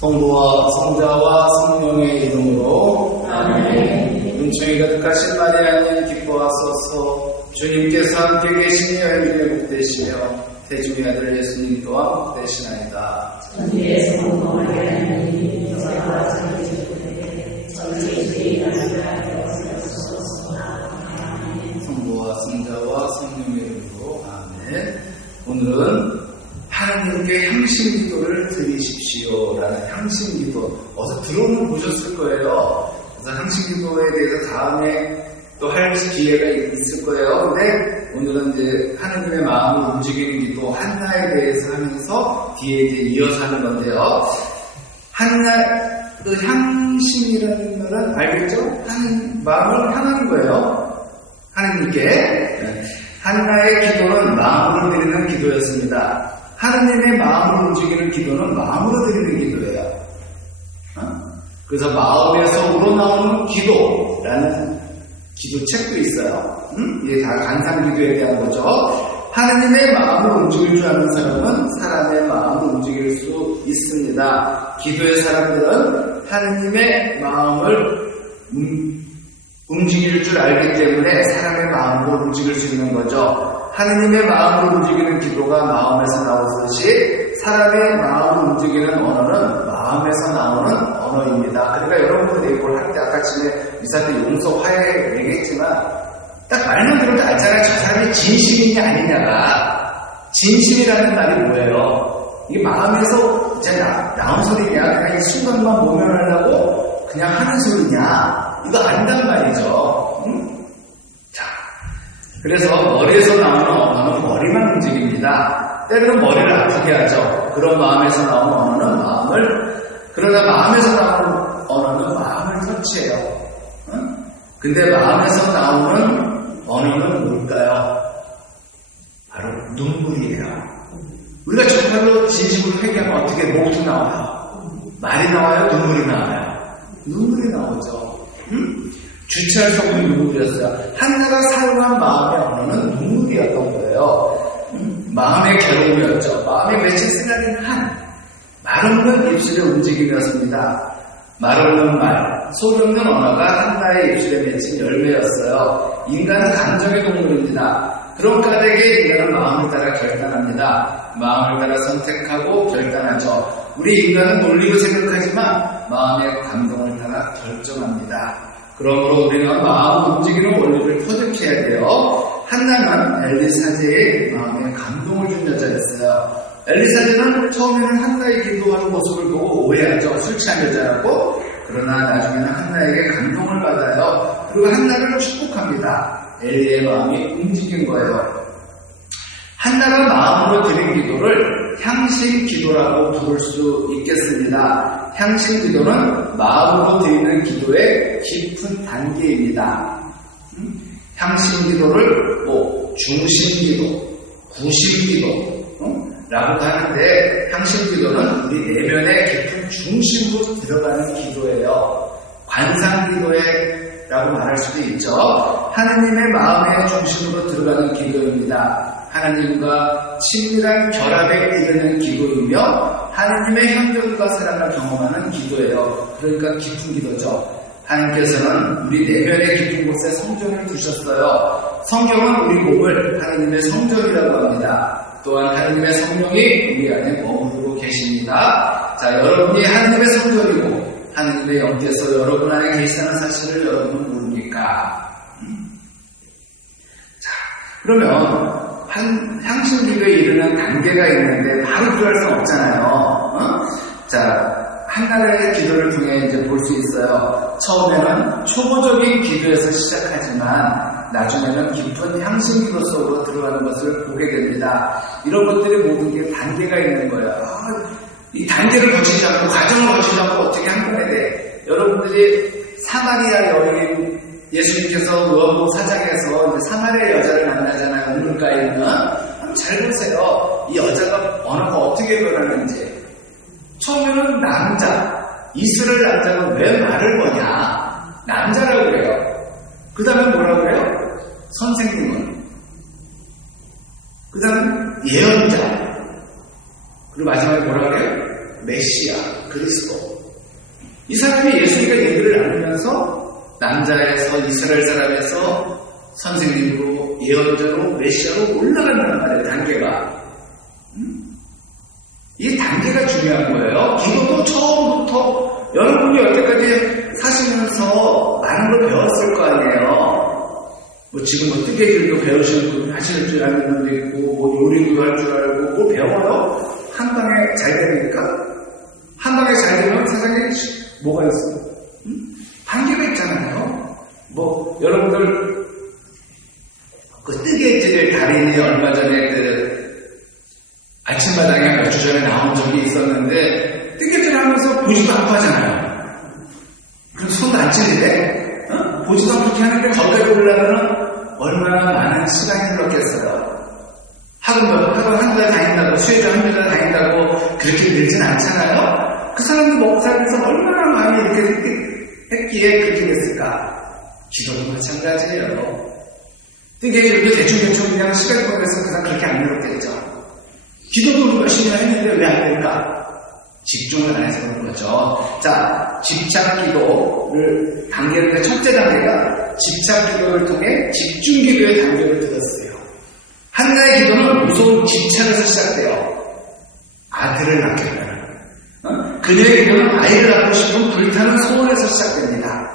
성부와 성자와 성령의 이름으로 아멘. 은총이 가득하신 마리아님 기뻐하소서. 주님께서 함께 계시니 열매에 복되시며 태중의 아들 예수님 또한 복되시나이다. 천지의 성부 마리아님 여자와 자기주께 저희 죄인 아니라 되었으옵소서. 아멘. 성부와 성자와 성령의 이름으로 아멘. 오늘은 하나님께 향신기도를 드리십시오 라는 향신기도 어서 들어오면 보셨을 거예요. 그래서 향신기도에 대해서 다음에 또 할 기회가 있을 거예요. 근데 오늘은 이제 하나님의 마음을 움직이는 기도 한나에 대해서 하면서 뒤에 이제 이어서 하는 건데요. 한나, 그 향신이라는 말은 알겠죠? 마음을 향하는 거예요. 하나님께. 한나의 기도는 마음으로 드리는 기도였습니다. 하느님의 마음을 움직이는 기도는 마음으로 드리는 기도예요. 그래서 마음에서 우러나오는 기도라는 기도책도 있어요. 이게 다 간상기도에 대한 거죠. 하느님의 마음을 움직일 줄 아는 사람은 사람의 마음을 움직일 수 있습니다. 기도의 사람들은 하느님의 마음을 움직일 줄 알기 때문에 사람의 마음을 움직일 수 있는 거죠. 하느님의 마음을 움직이는 기도가 마음에서 나오듯이 사람의 마음을 움직이는 언어는 마음에서 나오는 언어입니다. 그러니까 여러분들이 이걸 할 때 아까 전에 미사 때 용서 화해 얘기했지만 딱 말만 들어도 알잖아요. 저 사람이 진심이냐 아니냐가. 진심이라는 말이 뭐예요? 이게 마음에서 나온 소리냐 그냥 이 순간만 모면하려고 그냥 하는 소리냐 이거 안단 말이죠. 자, 그래서 머리에서 나오는 언어는 머리만 움직입니다. 때로는 머리를 아프게 하죠. 그런 마음에서 나오는 언어는 마음을, 그러나 마음에서 나오는 언어는 마음을 터치해요. 근데 마음에서 나오는 언어는 뭘까요? 바로 눈물이에요. 우리가 정말로 진심으로 회개하면 어떻게 목도 나와요? 말이 나와요? 눈물이 나와요? 눈물이 나오죠. 주체할 수 없는 눈물이었어요. 한나가 사용한 마음의 언어는 눈물이었던 거예요. 마음의 괴로움이었죠. 마음에 맺힌 쓰라린 말 없는 입술의 움직임이었습니다. 말 없는 말, 소리 없는 언어가 한나의 입술에 맺힌 열매였어요. 인간은 감정의 동물입니다. 그런 까닭에 인간은 마음을 따라 결단합니다. 마음을 따라 선택하고 결단하죠. 우리 인간은 논리로 생각하지만 마음의 감동을 따라 결정합니다. 그러므로 우리는 마음을 움직이는 원리를 터득해야 돼요. 한나는 엘리사제의 마음에 감동을 준 여자였어요. 엘리사제는 처음에는 한나의 기도하는 모습을 보고 오해하죠. 술 취한 여자라고. 그러나 나중에는 한나에게 감동을 받아요. 그리고 한나를 축복합니다. 엘리의 마음이 움직인 거예요. 한나가 마음으로 드린 기도를 향신 기도라고 부를 수 있겠습니다. 향신 기도는 마음으로 드리는 기도의 깊은 단계입니다. 향신 기도를 중심 기도, 구심 기도 라고도 하는데 향신 기도는 우리 내면의 깊은 중심으로 들어가는 기도예요. 관상 기도라고 말할 수도 있죠. 하느님의 마음의 중심으로 들어가는 기도입니다. 하나님과 친밀한 결합에 이르는 기도이며 하나님의 형편과 사랑을 경험하는 기도예요. 그러니까 깊은 기도죠. 하나님께서는 우리 내면의 깊은 곳에 성전을 두셨어요. 성경은 우리 몸을 하나님의 성전이라고 합니다. 또한 하나님의 성령이 우리 안에 머무르고 계십니다. 자, 여러분이 하나님의 성전이고 하나님의 영께서 여러분 안에 계시다는 사실을 여러분은 모릅니까? 자, 그러면 향신기도에 이르는 단계가 있는데 바로 들어갈 수는 없잖아요. 자, 한나라의 기도를 통해 이제 볼 수 있어요. 처음에는 초보적인 기도에서 시작하지만 나중에는 깊은 향신기도 속으로 들어가는 것을 보게 됩니다. 이런 것들이 모든 게 단계가 있는 거예요. 이 단계를 거치지 않고 과정을 거치지 않고 어떻게 한 번에 돼. 여러분들이 사마리아 여인 예수님께서 요한복음 4장에서 사마리아 여자를 만나잖아요. 우물가에 있는. 잘 보세요. 이 여자가 언어가 어떻게 변하는지. 처음에는 남자, 이스라엘 남자는 왜 말을 거냐? 남자라고 그래요. 그 다음에 뭐라고 그래요? 선생님은. 그 다음에 예언자. 그리고 마지막에 뭐라고 그래요? 메시아, 그리스도. 이 사람이 예수님과 얘기를 나누면서 남자에서 이스라엘 사람에서 선생님으로 예언자로 메시아로 올라간다는 말이에요. 단계가. 이 단계가 중요한 거예요. 기도도 처음부터 여러분이 여태까지 사시면서 많은 걸 배웠을 거 아니에요. 뭐 지금 뭐 뜨개질도 배우시는 분 하시는 줄 아는 분도 있고 뭐 요리도 할 줄 알고 뭐 배워요? 한 방에 잘 되니까? 한 방에 잘 되면 세상에 뭐가 있어요? 단계가 있잖아요. 뭐 여러분들 그 뜨개질 달인이 얼마 전에 그 아침마당에 몇 주 전에 나온 적이 있었는데 뜨개질 하면서 보지도 않고 하잖아요. 그럼 손도 안 찔리대? 보지도 않고 하는데 거기까지 오려면 얼마나 많은 시간이 흘렀겠어요. 학원 한 달 다닌다고, 수혜자 한 달 다닌다고 그렇게 늘진 않잖아요? 그 사람도 먹고 살면서 얼마나 마음이 이렇게 했기에 그렇게 됐을까? 기도도 마찬가지예요. 뜨개질도 대충 그냥 시간 보내서 그냥 그렇게 안 늘었겠죠. 기도도 열심히 했는데 왜 안 될까? 집중을 안 해서 그런 거죠. 자, 집착 기도를 단계인데 첫째 단계가 집착 기도를 통해 집중 기도의 단계를 들었어요. 한나의 기도는 무서운 집착에서 시작돼요. 아들을 낳겠다는. 그녀의 기도는 아이를 낳고 싶은 불타는 소원에서 시작됩니다.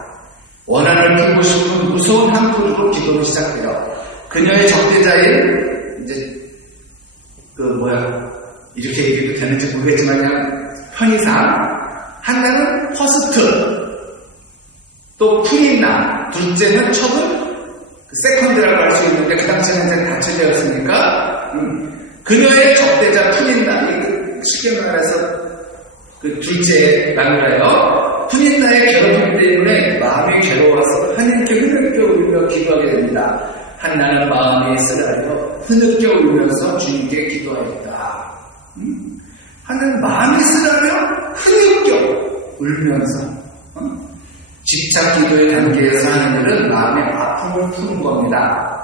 원한을 풀고 싶은 무서운 한풀으로 기도를 시작해요. 그녀의 적대자인 이제 이렇게 얘기도 되는지 모르겠지만 그냥 편의상 한나는 퍼스트, 또 푸린나, 둘째는 첫은 세컨드라고 할 수 있는데 그 당시에는 이제 다처제였으니까 그녀의 적대자 푸린나, 쉽게 말해서 그 둘째 마누라예요. 푸린나의 괴로움 때문에 마음이 괴로워서 하나님께 흐느껴 울며 기도하게 됩니다. 한나는 마음이 쓰라려 흐느껴 울면서 주님께 기도하였다. 하나는 마음이 쓰라려 흐느껴 울면서 집착 기도의 단계에서 하는 일은 마음의 아픔을 푸는 겁니다.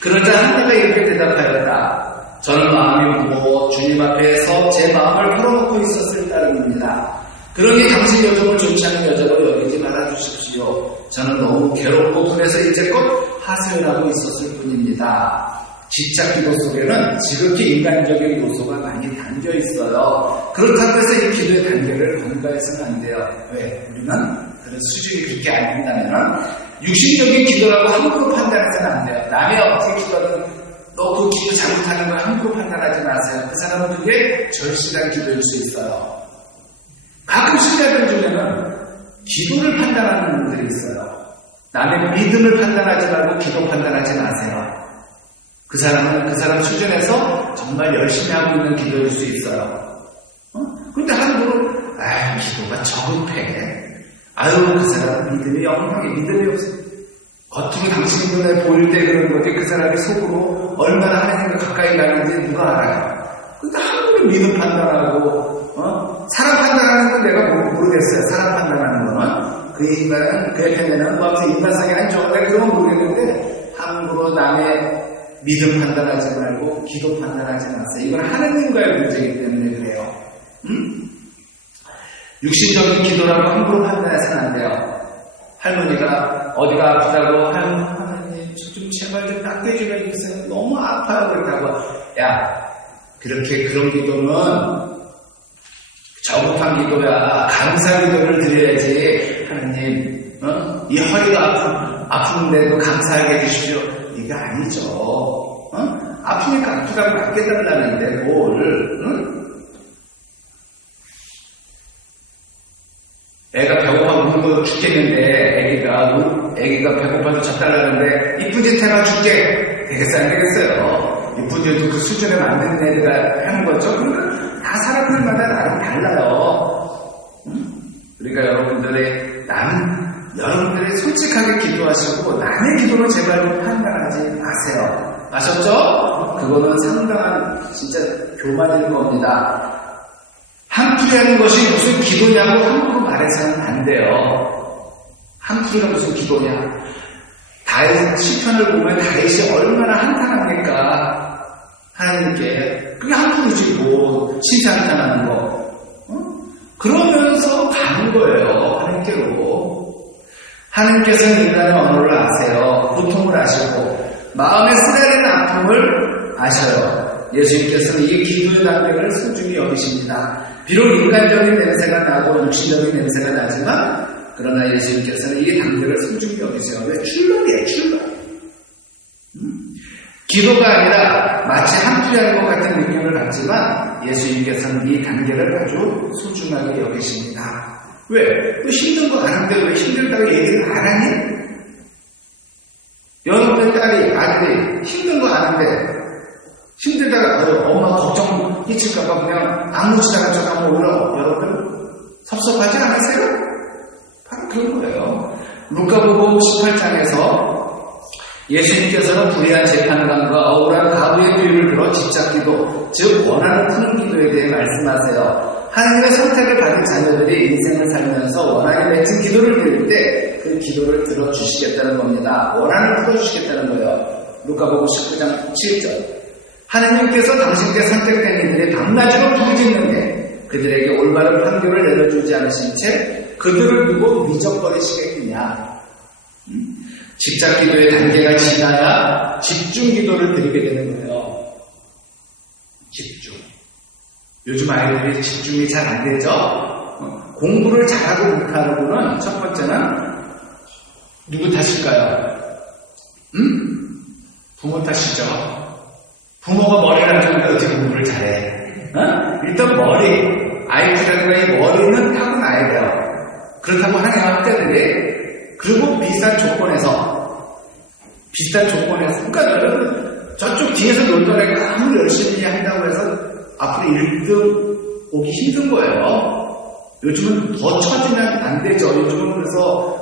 그러자 한나가 이렇게 대답하였다. 저는 마음이 무거워 주님 앞에서 제 마음을 풀어놓고 있었을 따름입니다. 그러니 당신 여정을 좋지 않은 여자로 여기지 말아주십시오. 저는 너무 괴롭고 분해서 이제껏 하소연하고 있었을 뿐입니다. 집착 기도 속에는 지극히 인간적인 요소가 많이 담겨 있어요. 그렇다고 해서 이 기도의 단계를 간과해서는 안 돼요. 왜? 우리는 그런 수준이 그렇게 안 된다면 육신적인 기도라고 함부로 판단해서는 안 돼요. 남의 어떻게 기도하든 너 그 기도 잘못하는 걸 함부로 판단하지 마세요. 그 사람은 그게 절실한 기도일 수 있어요. 가끔 신자들 중에는 기도를 판단하는 분들이 있어요. 남의 믿음을 판단하지 말고 기도 판단하지 마세요. 그 사람은 그 사람 수준에서 정말 열심히 하고 있는 기도일 수 있어요. 그런데 함부로 기도가 저급해. 그 사람은 믿음이 영영해. 믿음이 없어. 겉으로 당신 눈에 보일 때 그런 거지 그 사람이 속으로 얼마나 하나님과 가까이 가는지 누가 알아요. 근데 함부로 믿음 판단하고 사람 판단하는 건 내가 모르겠어요. 사람 판단하는 거는 그 인간은 그 옆에는 인간성이 안 좋은데 그건 모르겠는데 함부로 남의 믿음 판단하지 말고 기도 판단하지 마세요. 이건 하느님과의 문제이기 때문에 그래요. 육신적인 기도라고 함부로 판단해서는 안 돼요. 할머니가 어디가 아프다고 하나님 저 좀 제발 좀 낫게 좀 해주세요. 너무 아파요. 그렇다고 그렇게 그런 기도는 저급한 기도야. 감사 기도를 드려야지. 하나님 이 허리가 아픈데도 감사하게 해주십시오. 이게 아니죠. 아프니까 아프다고 낫게달라는데 뭘 애가 배고파 울고 죽겠는데 애기가 배고파서 젖달라는데 이쁜 짓 해봐 줄게. 되겠어요 안 되겠어요? 이쁜 짓도 그 수준에 맞는 애가 하는 거죠. 그러니까 다 사람들마다 나름 달라요. 그러니까 여러분들이 솔직하게 기도하시고 남의 기도를 제발 판단하지 마세요. 아셨죠? 그거는 상당한 진짜 교만일 겁니다. 한풀이 하는 것이 무슨 기도냐고 함부로 말해서는 안 돼요. 한풀이가 무슨 기도냐. 다윗 시편을 보면 다윗이 얼마나 한탄합니까? 하나님께. 그게 한풀이지 뭐 칭찬하는 거. 옮겨서 가는 거예요. 하나님께로. 하나님께서는 인간의 언어를 아세요. 고통을 아시고 마음에 쓰라린 아픔을 아셔요. 예수님께서는 이 기도의 단계를 소중히 여기십니다. 비록 인간적인 냄새가 나고 육신적인 냄새가 나지만 그러나 예수님께서는 이 단계를 소중히 여기세요. 왜? 출발이에요. 출발. 기도가 아니라 마치 한풀이한 것 같은 느낌을 받지만 예수님께서는 이 단계를 아주 소중하게 여기십니다. 왜? 또 힘든 거 아는데 왜 힘들다고 얘기를 안 하니? 여러분의 딸이, 아들이 힘든 거 아는데 힘들다가 엄마 걱정 끼칠까봐 그냥 아무렇지 않은 척하면 오히려 여러분 섭섭하지 않으세요? 바로 그런 거예요. 루카복음 18장에서 예수님께서는 불의한 재판관과 억울한 가부의 비유를 들어 집착기도, 즉 원한을 푸는 기도에 대해 말씀하세요. 하나님의 선택을 받은 자녀들이 인생을 살면서 원한이 맺힌 기도를 드릴 때 그 기도를 들어주시겠다는 겁니다. 원한을 풀어주시겠다는 거예요. 루카복음 19장 7절. 하나님께서 당신께 선택된 이들이 밤낮으로 부르짖는데 그들에게 올바른 판결을 내려주지 않으신 채 그들을 두고 미적거리시겠느냐. 집착 기도의 단계가 지나야 집중 기도를 드리게 되는 거예요. 집중. 요즘 아이들이 집중이 잘 안 되죠? 공부를 잘하고 못하는 첫 번째는 누구 탓일까요? 부모 탓이죠. 부모가 머리를 안 좋은데 어떻게 공부를 잘해? 일단 머리, IQ라는 머리는 타고나야 돼요. 그렇다고 하는 학생들이 그리고 비슷한 조건에서 그러니까 여러분 저쪽 뒤에서 놀던 애가 아무리 열심히 한다고 해서 앞으로 1등 오기 힘든 거예요. 요즘은 더 처지면 안 되죠. 요즘은 그래서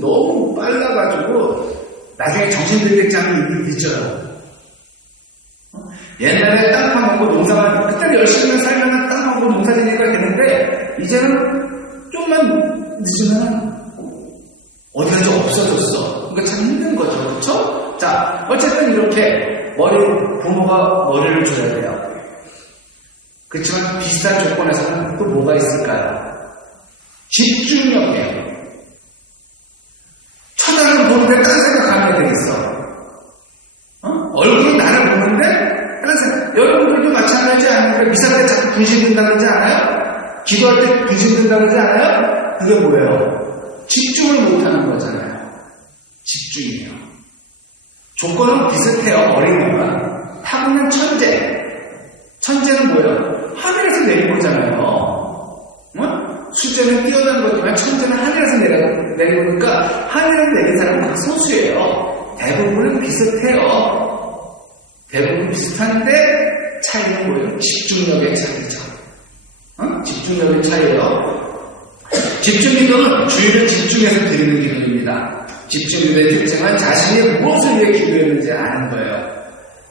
너무 빨라가지고 나중에 정신 들겠지 하면 늦어요. 옛날에 땅 파먹고 농사만 그때 열심히 살면 땅 파먹고 농사 지니까 되는데 이제는 좀만 늦으면 어디 가서 없어졌어. 그러니까 참 힘든 거죠. 그렇죠? 자, 어쨌든 이렇게 부모가 머리를 줘야 돼요. 그렇지만 비슷한 조건에서는 또 뭐가 있을까요? 집중력이에요. 천장을 보는데 딴 생각하는 애들이 있어. 얼굴은 나를 보는데 딴 생각. 여러분들도 마찬가지지 않습니까? 미사할 때 자꾸 분심된다는지 알아요? 기도할 때 분심된다는지 알아요? 그게 뭐예요? 집중을 못하는 거잖아요. 집중이에요. 조건은 비슷해요. 어린이가. 타고난 천재는 뭐예요? 하늘에서 내린 거잖아요. 수제는 뛰어난 거지만 천재는 하늘에서 내린 거니까 하늘에서 내린 사람은 극소수예요. 대부분은 비슷해요. 대부분 비슷한데 차이는 뭐예요? 집중력의 차이죠. 집중력의 차이예요. 집중기도는 주의를 집중해서 드리는 기도입니다. 집중기도의 특징은 자신이 무엇을 위해 기도했는지 아는 거예요.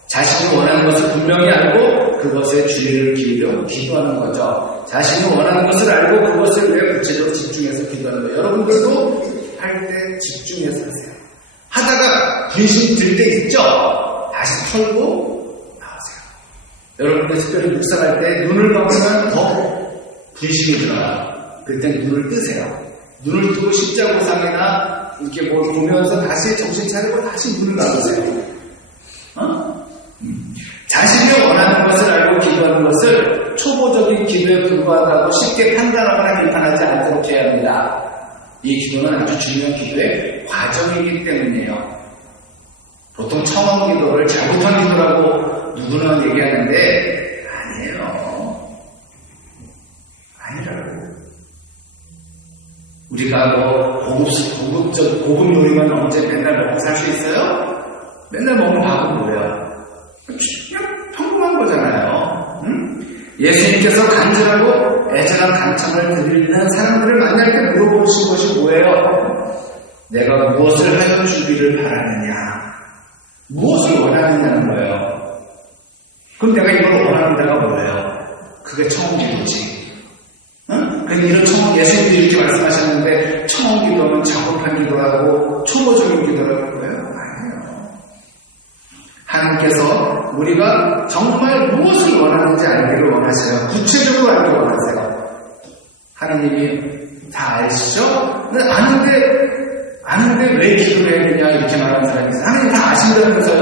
자신이 원하는 것을 분명히 알고 그것에 주의를 기울여 기도하는 거죠. 자신이 원하는 것을 알고 그것을 위해 구체적으로 집중해서 기도하는 거예요. 여러분들도 할 때 집중해서 하세요. 하다가 분심 들 때 있죠? 다시 털고 나오세요. 여러분들 특별히 묵상할 때 눈을 감으면 더 분심이 들어요. 그때 눈을 뜨세요. 눈을 뜨고 십자고상이나 이렇게 뭘 보면서 다시 정신 차리고 다시 눈을 감으세요. 자신이 원하는 것을 알고 기도하는 것을 초보적인 기도에 불과하다고 쉽게 판단하거나 비판하지 않도록 해야 합니다. 이 기도는 아주 중요한 기도의 과정이기 때문이에요. 보통 청원 기도를 잘못한 기도라고 누구나 얘기하는데 아니에요. 아니라고. 우리가 고급 요리만 언제 맨날 먹고 살 수 있어요? 맨날 먹는 밥은 뭐예요? 그냥 평범한 거잖아요. 예수님께서 간절하고 애절한 간청을 드리는 사람들을 만날 때 물어보신 것이 뭐예요? 내가 무엇을 하여 주기를 바라느냐? 무엇을 원하느냐는 거예요. 그럼 내가 이걸 원하는 데가 뭐예요? 그게 청혼기도지. 근데 이런 예수님도 이렇게 말씀하셨는데 청혼기도는 작업한 기도라고 초보적인 기도라고 그래요? 아니에요. 하나님께서 우리가 정말 무엇을 원하는지 알기를 원하세요. 구체적으로 알기를 원하세요. 하나님이 다 아시죠? 근데 아는데 왜 기도를 해야 되냐 이렇게 말하는 사람이 있어요. 하나님 다 아신다면서요.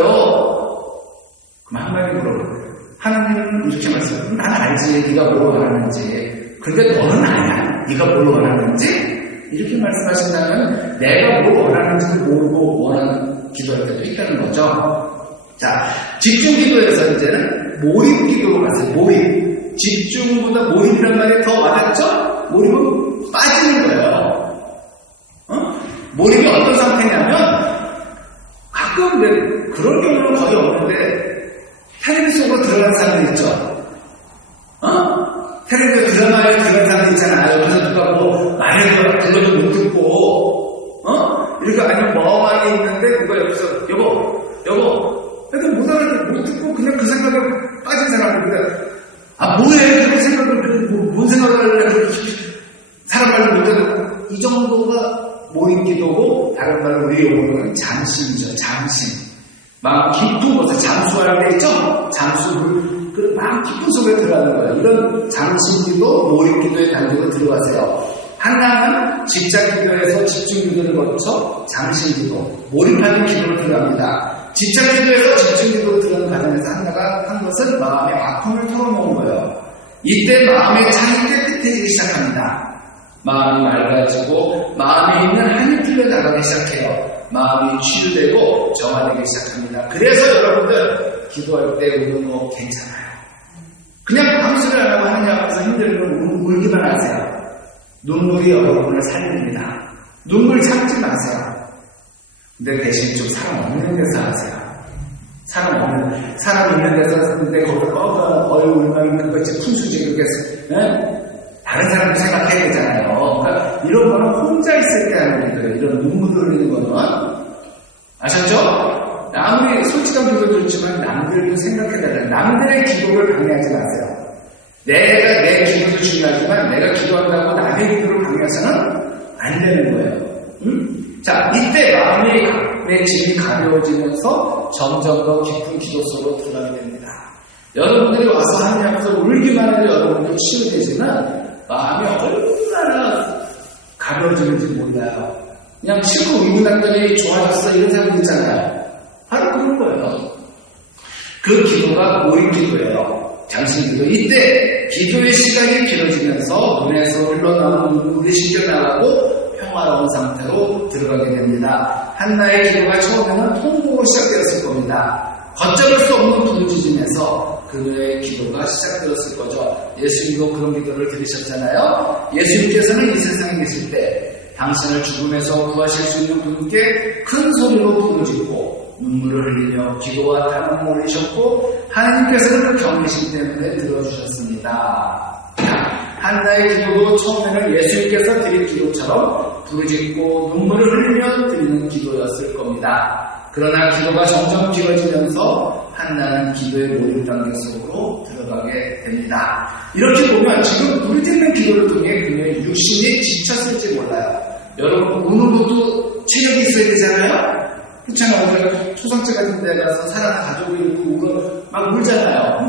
그럼 한마디 물어봐요. 하나님은 이렇게 말씀해요. 난 알지. 네가 뭘 원하는지. 근데 너는 아냐. 네가 뭘 원하는지. 이렇게 말씀하신다면 내가 뭘 원하는지를 모르고 원하는 기도할 때도 있다는 거죠. 자, 집중기도에서 이제는 몰입기도로 가세요. 몰입. 집중보다 몰입이란 말이 더 와닿죠? 몰입은 빠지는 거예요. 몰입이 어떤 상태냐면 가끔 그런 경우는 거의 없는데 텔레비 속으로 들어간 사람이 있죠. 텔레비 드라마에 들어간 사람이 있잖아요. 그래서 누가 뭐 말해도 불러도 못 듣고 이렇게 아니면 멍하니 있는데 누가 옆에서 여보 그래도 못 듣고 그냥 그 생각에 빠진 사람인데 뭐해 그렇게 생각을 뭔 생각을 하려고 사람 말을 못하고 이 정도가 몰입기도고 다른 말로 우리 용어는 잠심이죠. 잠심. 마음 깊은 곳에 잠수할 때 있죠? 잠수를 그 마음 깊은 속에 들어가는 거예요. 이런 잠심기도 몰입기도의 단계로 들어가세요. 하나는 집착기도에서 집중기도를 거쳐 잠심기도, 몰입하는 기도로 들어갑니다. 집착기도에서 집중기도로 들어가는 과정에서 하나가 한 것은 마음의 아픔을 털어놓은 거예요. 이때 마음의 창이 깨끗해지기 시작합니다. 마음이 맑아지고 마음에 있는 한이 풀려나가기 시작해요. 마음이 치유되고 정화되기 시작합니다. 그래서 여러분들 기도할 때 우는 거 괜찮아요. 그냥 아무 소리 안 하고 하나님 앞에서 힘들면 울기만 하세요. 눈물이 여러분을 살립니다. 눈물 참지 마세요. 근데 대신 좀 사람 없는 데서 하세요. 사람 있는 데서 근데 거기 얼굴만 있는 거지 푼수지 그렇게 다른 사람도 생각해야 되잖아요. 그러니까 이런 거는 혼자 있을 때 하는 거예요. 이런 눈물 흘리는 거는. 아셨죠? 아무리 솔직한 기도도 좋지만 남들도 생각해달라요. 남들의 기도를 방해하지 마세요. 내 기도도 중요하지만 내가 기도한다고 남의 기도를 방해해서는 안 되는 거예요. 자, 이때 마음의 짐이 가벼워지면서 점점 더 깊은 기도 속으로 들어가게 됩니다. 여러분들이 와서 하나님 앞에서 울기만 해도 여러분들이 치유되지만 마음이 얼마나 가벼워지는지 몰라요. 그냥 치고 울고 났더니 좋아졌어 이런 사람 있잖아요. 바로 그런 거예요. 그 기도가 몰입기도예요. 장신기도. 이때 기도의 시간이 길어지면서 눈에서 흘러나오는 눈물이 씻겨나가고 평화로운 상태로 들어가게 됩니다. 한나의 기도가 처음에는 통곡으로 시작되었을 겁니다. 걷잡을 수 없는 부르짖음에서 그의 기도가 시작되었을 거죠. 예수님도 그런 기도를 들으셨잖아요. 예수님께서는 이 세상에 계실 때 당신을 죽음에서 구하실 수 있는 분께 큰 소리로 부르짖고 눈물을 흘리며 기도와 땀을 흘리셨고 하나님께서는 그 경외심 때문에 들어주셨습니다. 한나의 기도도 처음에는 예수님께서 드린 기도처럼 부르짖고 눈물을 흘리며 드리는 기도였을 겁니다. 그러나 기도가 점점 길어지면서 한나는 기도의 몰입 단계 속으로 들어가게 됩니다. 이렇게 보면 지금 부르짖는 기도를 통해 그녀의 육신이 지쳤을지 몰라요. 여러분 우는 것도 체력이 있어야 되잖아요. 그렇잖아요. 우리가 초상집 같은 데 가서 사람 가족이 있고 막 울잖아요.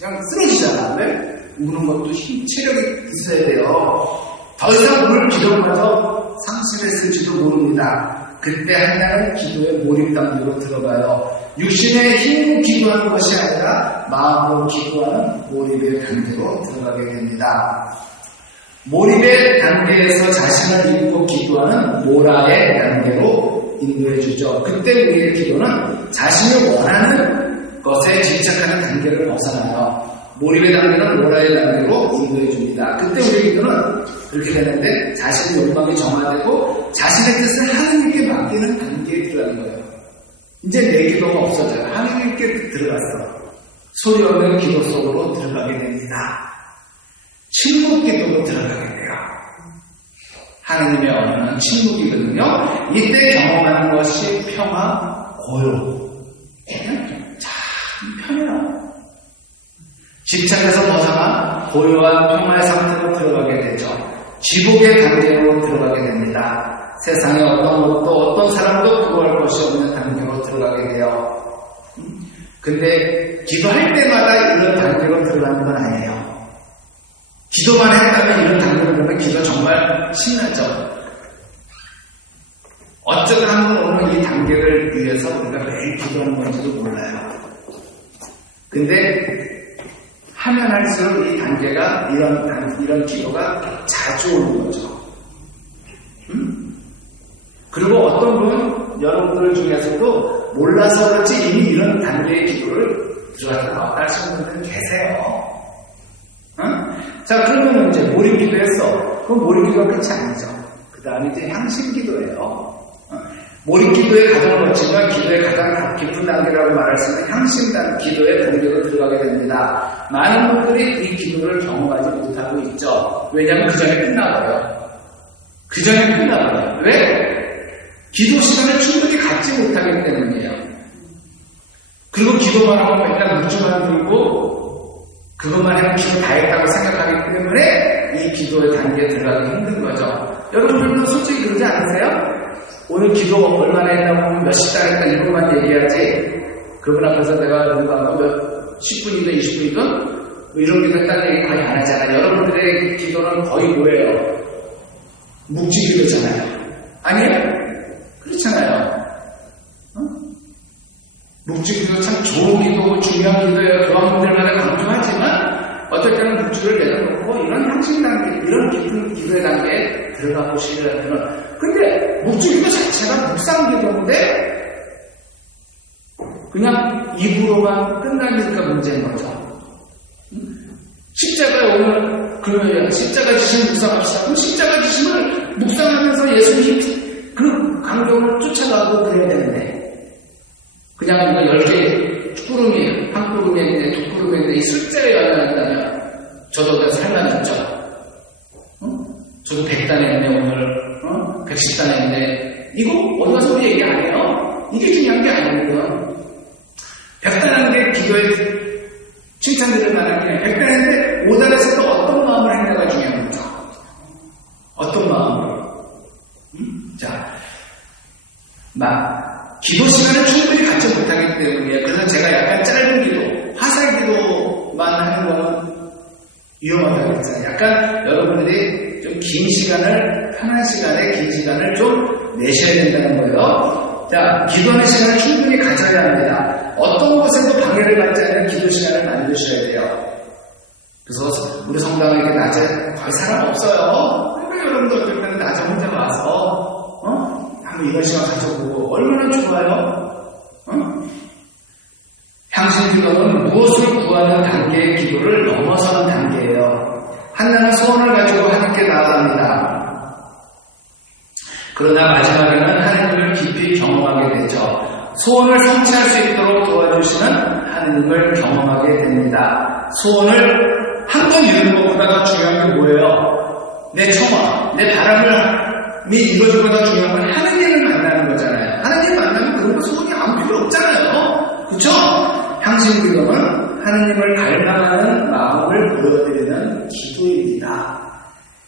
그냥 쓰러지잖아. 왜? 우는 것도 체력이 있어야 돼요. 더 이상 울 기도마저 상실했을지도 모릅니다. 그때 한나는 기도의 몰입 단계로 들어가요. 육신의 힘으로 기도하는 것이 아니라 마음으로 기도하는 몰입의 단계로 들어가게 됩니다. 몰입의 단계에서 자신을 잊고 기도하는 모라의 단계로 인도해 주죠. 그때 우리의 기도는 자신이 원하는 것에 집착하는 단계를 벗어나요. 몰입의 단계는 모라의 단계로 인도해 줍니다. 그때 우리의 기도는 그렇게 되는데 자신의 욕망이 정화되고 자신의 뜻을 하나님께 맡기는 단계에 들어가는 거예요. 이제 내 기도가 없어져요. 하나님께 들어갔어. 소리 없는 기도 속으로 들어가게 됩니다. 침묵 기도로 들어가게 돼요. 하나님의 언어는 침묵이거든요. 이때 경험하는 것이 평화, 고요. 참 편해요. 집착에서 벗어나 고요한 평화의 상태로 들어가게 되죠. 지복의 단계로 들어가게 됩니다. 세상에 어떤 것도 어떤 사람도 구할 것이 없는 단계로 들어가게 돼요. 근데 기도할 때마다 이런 단계로 들어가는 건 아니에요. 기도만 했다면 이런 단계로 어쩌다 한번 오늘 이 단계를 위해서 우리가 매일 기도하는 건지도 몰라요. 근데 하면 할수록 이 단계가 이런 기도가 자주 오는 거죠. 그리고 어떤 분은 여러분들 중에서도 몰라서 그렇지 이미 이런 단계의 기도를 들어갔다 나왔다 하시는 분들 계세요. 자, 그러면 이제 몰입기도 했어. 그럼 몰입기도가 끝이 아니죠. 그 다음에 이제 향신기도예요. 몰입기도의 가장 거치면 기도의 가장 깊은 단계라고 말할 수 있는 향신 기도의 단계로 들어가게 됩니다. 많은 분들이 이 기도를 경험하지 못하고 있죠. 왜냐하면 그 전에 끝나버려요. 그 전에 끝나버려요. 왜? 기도 시간을 충분히 갖지 못하기 때문이에요. 그리고 기도만 하고 맨날 묵주만 들고 그것만 하면 기도 다 했다고 생각하기 때문에 이 기도의 단계에 들어가기 힘든 거죠. 여러분들도 솔직히 그러지 않으세요? 오늘 기도 얼마나 했다고 몇십 달 했다 이것만 얘기하지 그분 앞에서 내가 누가 몇 10분이든 20분이든 뭐 이런 기도 했다는 얘기 거의 안 하잖아요. 여러분들의 기도는 거의 뭐예요? 묵지기도잖아요. 아니에요? 그렇잖아요. 묵지기도 참 좋은 기도고 중요한 기도예요. 교황분들마다 강조하지만 어떨 때는 묵주를 내려놓고 이런 향신 단계, 이런 깊은 기도의 단계에 들어가 보시려면 근데 묵주기도 자체가 묵상기도인데 그냥 입으로만 끝나니까 문제인 거죠. 십자가에 오늘 그러면 십자가 지심 묵상합시다. 그럼 십자가 지심을 묵상하면서 예수님 그 강경을 쫓아가고 그래야 되는데 그냥 우리가 10개 꾸름이 한 꾸름에 있는데 두 꾸름에 있는데 이 숫자에 연연한다면 저도 살만했죠. 저도 100단에 있네 오늘 110단에 있네 이거 어디 가서 우리 얘기 안 해요? 이게 중요한 게 아니거든. 100단하는 게 기도에 칭찬드릴 만한 게 100단인데 5단에서 또 어떤 마음을 했냐가 중요한 거죠. 어떤 마음을 자, 기도 시간을 충분히 갖지 못하기 때문에 그래서 제가 약간 짧은 기도, 화살 기도만 하는 거는 위험하다고 했잖아요. 약간 여러분들이 좀 긴 시간을, 편한 시간에 긴 시간을 좀 내셔야 된다는 거예요. 자, 기도하는 시간을 충분히 가져야 합니다. 어떤 곳에도 방해를 받지 않는 기도 시간을 만드셔야 돼요. 그래서 우리 성당에 이렇게 낮에 거의 사람 없어요. 그러니까 여러분들 어떨 때는 낮에 혼자 와서 한번 이런 시간 가져보고 얼마나 좋아요? 향신기도는 무엇을 구하는 단계의 기도를 넘어서는 단계예요. 한나는 소원을 가지고 하나님께 나아갑니다. 그러나 마지막에는 하나님을 깊이 경험하게 되죠. 소원을 성취할 수 있도록 도와주시는 하나님을 경험하게 됩니다. 소원을 한 번 이루는 것보다 더 중요한 게 뭐예요? 내 청원, 내 바람이 이루어지는 것보다 중요한 건 하나님을 만나는 거잖아요. 하나님 만나면 그런 거 소원이 아무 필요 없잖아요. 그렇죠? 향신기도는 하나님을 갈망하는 마음을 보여드리는 기도입니다.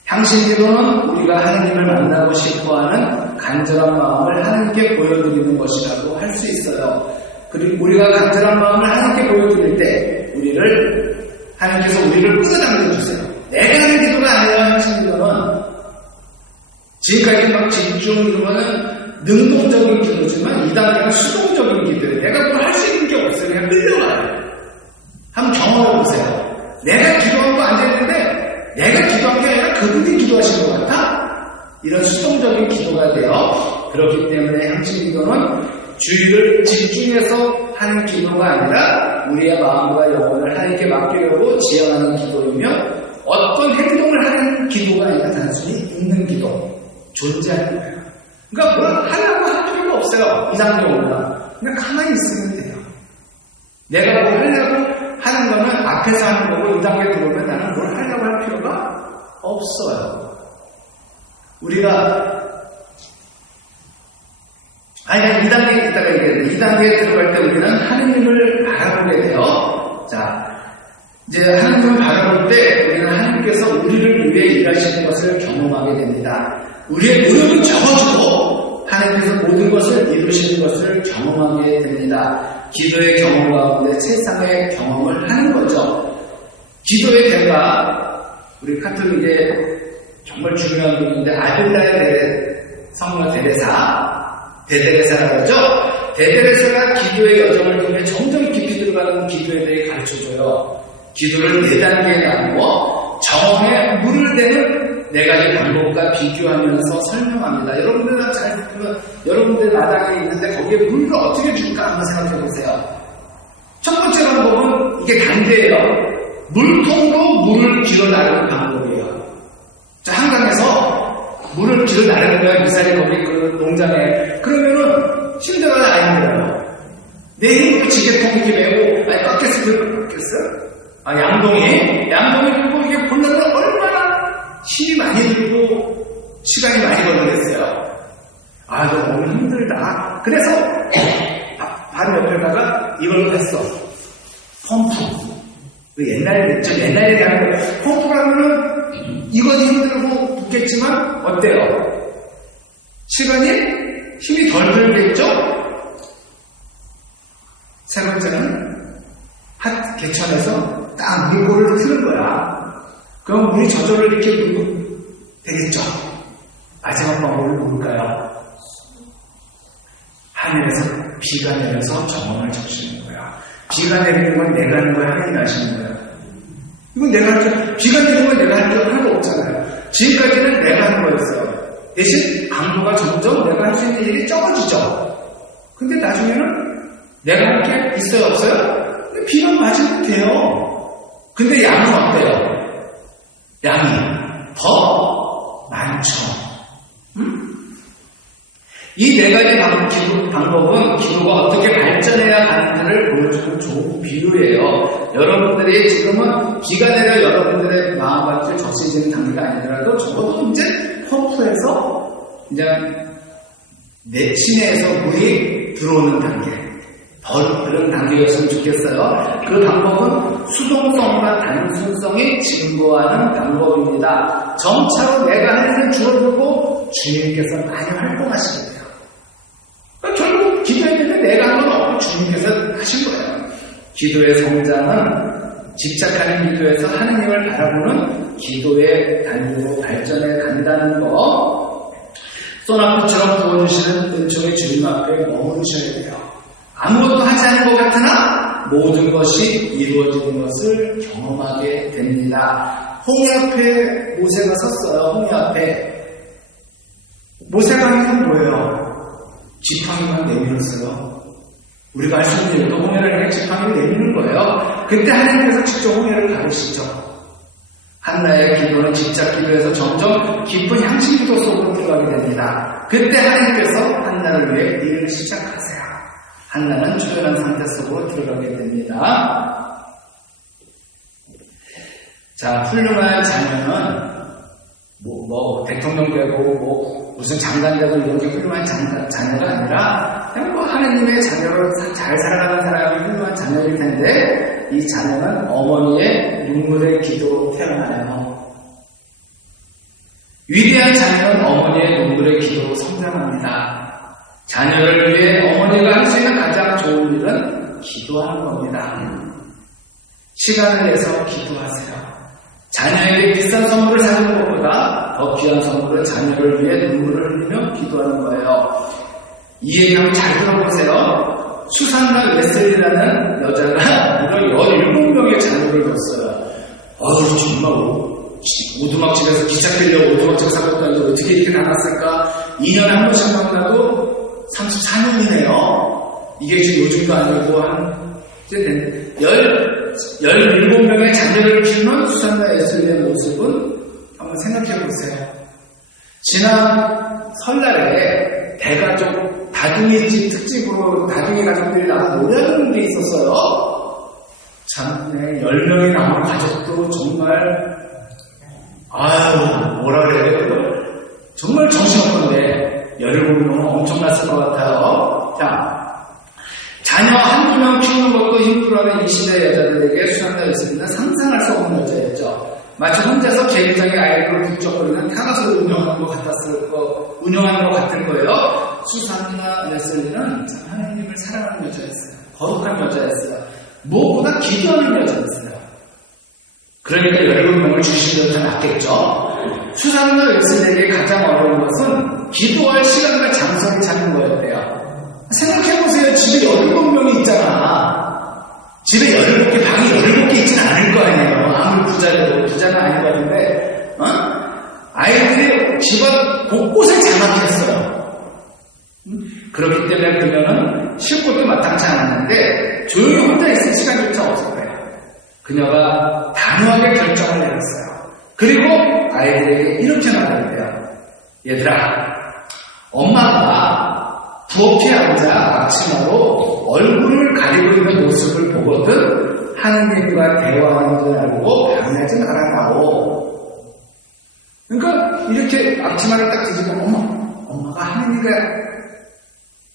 향신기도는 우리가 하나님을 만나고 싶어하는 간절한 마음을 하나님께 보여드리는 것이라고 할 수 있어요. 그리고 우리가 간절한 마음을 하나님께 보여드릴 때 하나님께서 우리를 끌어당겨주세요. 내가 하는 기도가 아니라 향신기도는 지금까지 막 집중 이러면은 능동적인 기도지만 이 단계는 수동적인 기도예요. 내가 뭘 할 수 있는 게 없어요. 그냥 끌려가요. 한번 경험해보세요. 내가 기도한 거 안 되는데 내가 기도한 게 아니라 그분이 기도하신 것 같아? 이런 수동적인 기도가 돼요. 그렇기 때문에 향신기도는 주의를 집중해서 하는 기도가 아니라 우리의 마음과 영혼을 하나님께 맡기려고 지향하는 기도이며 어떤 행동을 하는 기도가 아니라 단순히 있는 기도, 존재하는 거예요. 그러니까 뭘 하려고 할 필요가 없어요. 이상적으로 그냥 가만히 있으면 돼요. 내가 뭘 하려고 하는 거는 앞에서 하는 거고 이 단계 들어오면 나는 뭘 하려고 할 필요가 없어요. 우리가 이 단계에 있다가 얘기했는데 이 단계에 들어갈 때 우리는 하느님을 바라보게 돼요. 자, 이제 하느님을 바라볼 때 우리는 하느님께서 우리를 위해 일하시는 것을 경험하게 됩니다. 우리의 노력은 적어지고 하나님께서 모든 것을 이루시는 것을 경험하게 됩니다. 기도의 경험 가운데 세상의 경험을 하는 거죠. 기도의 대가 우리 카톨릭의 정말 중요한 분인데 아빌라의 성모 데레사 데데레사라고 하죠. 데데레사가 기도의 여정을 통해 점점 깊이 들어가는 기도에 대해 가르쳐줘요. 기도를 4단계에 나누어 정에 물을 대는 4가지 방법과 비교하면서 설명합니다. 여러분들 마당에 있는데 거기에 물을 어떻게 줄까 한번 생각해 보세요. 첫 번째 방법은 이게 단계예요. 물통으로 물을 길어 나르는 방법이에요. 자, 한강에서 물을 길어 나르는 거야. 미사리 거기 그 농장에. 그러면은 힘들어야 아닙니다. 내 힘으로 지게통 이렇게 메고, 아니, 깎겠어요? 아, 양동이 그리고 이게 보려면 얼마나 힘이 많이 들고 시간이 많이 걸리겠어요. 아, 이거 너무 힘들다. 그래서 바로 옆에다가 이걸 했어. 펌프. 옛날에 가는 거. 펌프라면은 이건 힘들고 붙겠지만 어때요? 시간이 힘이 덜 들겠죠? 세 번째는 개천에서 딱 물고를 틀은 거야. 그럼 물이 저절로 이렇게 물고 되겠죠? 마지막 방법은 뭘까요? 하늘에서 비가 내려서 정원을 적시는 거야. 비가 내리는 건 내가 하는 거야, 하나님 하시는 거야. 이건 내가 할 게, 비가 내리는 건 내가 할 게 하나도 없잖아요. 지금까지는 내가 하는 거였어요. 대신 강도가 점점 내가 할 수 있는 일이 적어지죠. 근데 나중에는 내가 할 게 있어요, 없어요? 비만 맞으면 돼요. 근데 양은 어때요? 양이 더 많죠. 이 4가지 방법은 기도가 어떻게 발전해야 하는지를 보여주는 좋은 비유예요. 여러분들이 지금은 비가 내려 여러분들의 마음밭을 적시지는 단계가 아니더라도 적어도 이제 펌프에서 이제 내 시내에서 물이 들어오는 단계. 그런 단계였으면 좋겠어요. 그 방법은 수동성과 단순성이 증거하는 방법입니다. 점차로 내가 할 일을 줄어들고 주님께서 많이 활동하시게 돼요. 그러니까 결국 기도했는데 내가 한 건 없고 주님께서 하신 거예요. 기도의 성장은 집착하는 기도에서 하느님을 바라보는 기도의 단계로 발전해 간다는 거. 소나무처럼 부어주시는 은총의 주님 앞에 머무르셔야 돼요. 아무것도 하지 않은 것 같으나 모든 것이 이루어지는 것을 경험하게 됩니다. 홍해 앞에 모세가 섰어요. 홍해 앞에. 모세가 한 건 뭐예요? 지팡이만 내밀었어요. 우리가 알 수 있는 일도 홍해를 향해 지팡이를 내미는 거예요. 그때 하나님께서 직접 홍해를 가르시죠. 한나의 기도는 집착 기도에서 점점 깊은 향신 기도 속으로 들어가게 됩니다. 그때 하나님께서 한나를 위해 일을 시작하세요. 한나는 초연한 상태 속으로 들어가게 됩니다. 자, 훌륭한 자녀는 대통령 되고 무슨 장관 되고 이런 게 훌륭한 자녀가 아니라 그냥 하나님의 자녀로 잘 살아가는 사람이 훌륭한 자녀일 텐데 이 자녀는 어머니의 눈물의 기도로 태어나요. 위대한 자녀는 어머니의 눈물의 기도로 성장합니다. 자녀를 위해 어머니가 할 수 있는 가장 좋은 일은 기도하는 겁니다. 시간을 내서 기도하세요. 자녀에게 비싼 선물을 사는 것보다 더 귀한 선물은 자녀를 위해 눈물을 흘리며 기도하는 거예요. 이 얘기 한번 잘 들어보세요. 수산나 웨슬리라는 여자가 무려 17명의 자녀를 뒀어요. 정말 오두막집에서 기차 끌려고 오두막집 사고 다니고 어떻게 이렇게 나갔을까? 2년에 한 번씩 만나도 34년이네요. 이게 지금 요즘도 아니고 이제 17명의 자녀를 키우는 수산나 웨슬리의 모습은 한번 생각해 보세요. 지난 설날에 대가족 다둥이집 특집으로 다둥이 가족들이 나와 노래하는 게 있었어요. 참, 10명이 나온 가족도 정말 뭐라 그래요? 정말 정신없던데 17명은 엄청났을 것 같아요. 자, 자녀 한두 명 키우는 것도 힘들어하는 이 시대 여자들에게 수산나 웨슬리는 상상할 수 없는 여자였죠. 마치 혼자서 개구장의 아이들을 북적거리는 타가소를 운영하는 것 같을 거예요. 수산나 웨슬리는 하나님을 사랑하는 여자였어요. 거룩한 여자였어요. 무엇보다 기도하는 여자였어요. 그러니까 17명을 주신 여자 맞겠죠? 수산나 웨슬리에게 가장 어려운 것은 기도할 시간과 장소를 찾는 거였대요. 생각해보세요. 집에 17명이 있잖아. 집에 17개, 방이 17개 있지는 않을 거 아니에요. 아무리 부자는 아닌 거 같은데, 아이들이 집안 곳곳에 장악했어요. 그렇기 때문에 그녀는 쉴 곳도 마땅치 않았는데, 조용히 혼자 있을 시간조차 없을 거예요. 그녀가 단호하게 결정을 내렸어요. 그리고 아이들에게 이렇게 말했대요. 얘들아, 엄마가 부엌에 앉아 앞치마로 얼굴을 가리고 있는 모습을 보거든 하느님과 대화하는 줄 알고 방해하지 말아라고. 그러니까 이렇게 앞치마를 딱 뒤집으면 엄마가 하느님과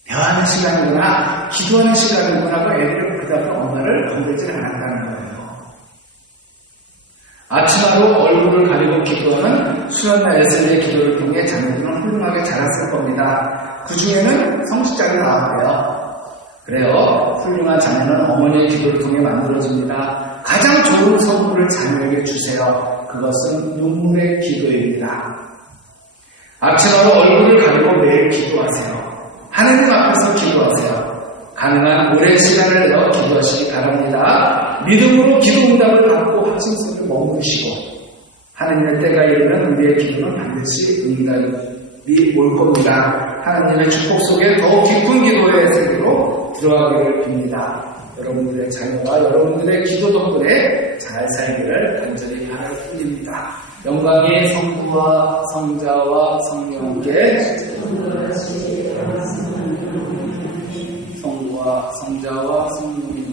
대화하는 시간이구나, 기도하는 시간이구나 하고 애들을 그 다음에 엄마를 건들지 않았다는 거예요. 앞치마로 얼굴을 가리고 기도하는 수연나 웨슬리의 기도를 통해 자녀들은 훌륭하게 자랐을 겁니다. 그 중에는 성직자가 나왔대요. 그래요. 훌륭한 자녀는 어머니의 기도를 통해 만들어집니다. 가장 좋은 선물을 자녀에게 주세요. 그것은 눈물의 기도입니다. 앞치마로 얼굴을 가리고 매일 기도하세요. 하느님 앞에서 기도하세요. 가능한 오랜 시간을 내어 기도하시기 바랍니다. 믿음으로 기도 응답을 받고 확신 속에 머무르시고 하느님의 때가 이르면 우리의 기도는 반드시 응답이 올 겁니다. 하나님의 축복 속에 더 깊은 기도의 세계로 들어가기를 빕니다. 여러분들의 자녀와 여러분들의 기도 덕분에 잘 살기를 간절히 바랄 뿐입니다. 영광이 성부와 성자와 성령께 성부와 성자와 성령께